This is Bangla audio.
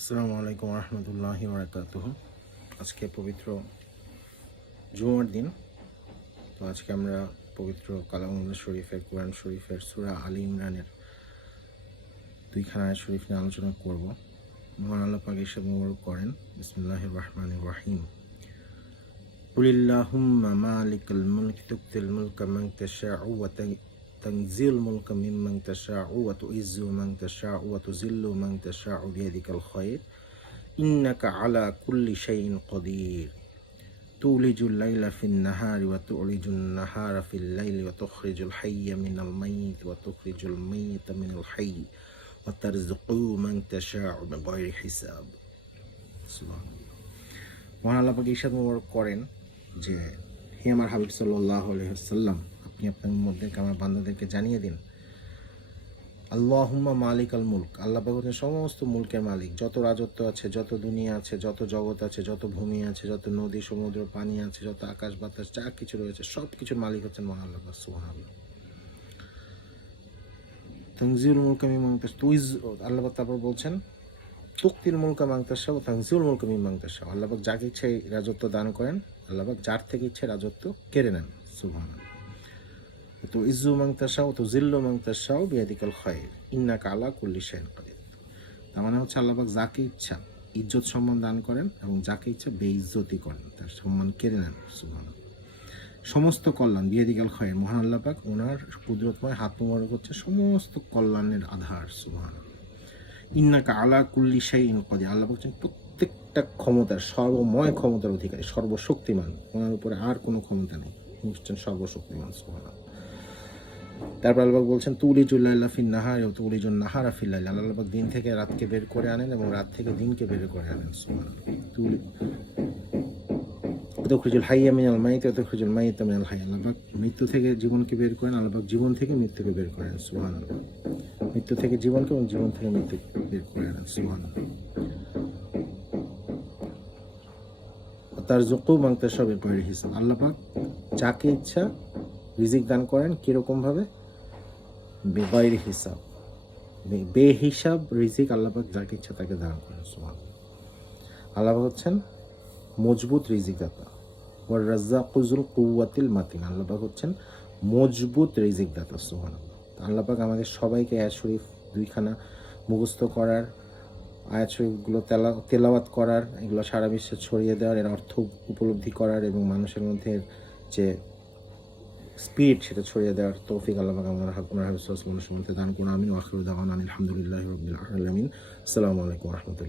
আসসালামু আলাইকুম রহমতুল্লাহি বারাকাতুহ। আজকে পবিত্র জুমার দিন। তো আজকে আমরা পবিত্র কালামুল্লাহ শরীফের কোরআন শরীফের সূরা আলী ইমরানের দুইখানা আয়াত শরীফ নিয়ে আলোচনা করব। মহান আল্লাহ পাক ইরশাদ মোবারক করেন, বিসমিল্লাহির রহমানির রহিম। কুলিল্লাহুম্মা মালিকাল মুলকি তুতিল মুলকা মান তাশাউ ওয়া তানজিল মুলকা মিম্মান তাশাউ ওয়া তুইজ্জু মান তাশাউ ওয়া তুযিল্লু মান তাশাউ বিয়াদিকাল খায়র ইন্নাকা আলা কুল্লি শাইইন কাদির তুলিজুল লাইলা ফিন নাহারি ওয়া তুলিজুন নাহারা ফিল লাইলি ওয়া তুখরিজুল হাইয়্যা মিনাল মাইয়িত ওয়া তুখরিজুল মাইয়িতা মিনাল হাইয়্যি ওয়া তারযুকু মান তাশাউ বিগাইরি হিসাব। সুবহানাল্লাহ। মহান আল্লাহ পাক ইরশাদ মোবারক করেন যে, হে আমার হাবিব সাল্লাল্লাহু আলাইহি ওয়াসাল্লাম, আপনি আপনার মধ্যে আমার বান্দাদেরকে জানিয়ে দিন, আল্লাহুম্মা মালিক আল মুলক, আল্লাহ পাক হচ্ছেন সমস্ত মুলকের মালিক। যত রাজত্ব আছে, যত দুনিয়া আছে, যত জগৎ আছে, যত ভূমি আছে, যত নদী সমুদ্র পানি আছে, যত আকাশ বাতাস যা কিছু রয়েছে সব কিছুর মালিক হচ্ছেন মহান আল্লাহ পাক। সুবহানাল্লাহ। তানজিলুল মুলকা মিম্মান তাশাউ, আল্লাহ পাক তারপর বলছেন, তুক্তিল মুলকা মান তাশাউ ওয়া তানজিলুল মুলকা মিম্মান তাশাউ, আল্লাহ পাক যাকে ইচ্ছে রাজত্ব দান করেন, আল্লাহ পাক যার থেকে ইচ্ছে রাজত্ব কেড়ে নেন। সুবহানাল্লাহ। তো ইজ্জু মান তাশাউ তো জিল্লু মান তাশাউ বিয়াদিকাল খায়র ইন্নাকা আলা কুল্লি শাইইন কাদির। তার মানে হচ্ছে আল্লাহ পাক যাকে ইচ্ছা ইজ্জত সম্মান দান করেন এবং যাকে ইচ্ছা বেইজ্জতি করেন, তার সম্মান কেড়ে নেন। সুবহানাল্লাহ। সমস্ত কল্যাণ বিয়াদিকাল খায়র, মহান আল্লাহ পাক ওনার কুদরতময় হাত মোবারক হচ্ছে সমস্ত কল্যাণের আধার। সুবহানাল্লাহ। ইন্নাকা আলা কুল্লি শাইইন কাদির, আল্লাহ পাক হচ্ছেন প্রত্যেকটা ক্ষমতার সর্বময় ক্ষমতার অধিকারী, সর্বশক্তিমান। ওনার উপরে আর কোনো ক্ষমতা নেই, তিনি হচ্ছেন সর্বশক্তিমান। সুবহানাল্লাহ। তারপর আল্লাহ বলছেন, তুলিজুল লাইলা ফিন নাহারি ওয়া তুলিজুন নাহারা ফিল লাইল, আল্লাহ পাক দিন থেকে রাতকে বের করে আনেন এবং রাত থেকে দিনকে বের করে আনেন। সুবহানাল্লাহ। তুখরিজুল হাইয়্যা মিনাল মাইয়িত ওয়া তুখরিজুল মাইয়িতা মিনাল হাইয়্য, আল্লাহ পাক মৃত্যু থেকে জীবনকে বের করেন, আল্লাহ পাক জীবন থেকে মৃত্যুকে বের করেন। সুবহানাল্লাহ। মৃত্যু থেকে জীবনকে এবং জীবন থেকে মৃত্যুকে বের করে আনেন। সুবহানাল্লাহ। তারযুকু মান তাশাউ বিগাইরি হিসাব, আল্লাহ পাক যাকে ইচ্ছা রিজিক দান করেন কিরকম ভাবে, বেগাইরি হিসাব, বেহিসাব রিজিক আল্লাহ পাক যাকে ইচ্ছা তাকে দান করেন। সুবহানাল্লাহ। আল্লাহ পাক হচ্ছেন মজবুত রিজিক দাতা, ওয়ার রাজ্জাকু যুল কুওয়াতিল মাতিন, আল্লাহ পাক হচ্ছেন মজবুত রিজিক দাতা। সুবহানাল্লাহ। আল্লাহ পাক আমাদের সবাইকে আয়াত শরীফ দুইখানা মুখস্থ করার, আয়াত শরীফগুলো তেলাওয়াত করার, এগুলো সারা বিশ্বে ছড়িয়ে দেওয়ার, এর অর্থ উপলব্ধি করার এবং মানুষের মধ্যে যে স্পিরিট সেটা ছড়িয়ে দেওয়ার তৌফিক আল্লাহ পাক ওনার হাবিব সাল্লাল্লাহু আলাইহি ওয়াসাল্লামের মধ্যে দান করুন। আমিন। ওয়া আখিরু দাওয়ানা আলহামদুলিল্লাহি রাব্বিল আলামিন। আসসালামু আলাইকুম ওয়া রাহমাতুল্লাহ।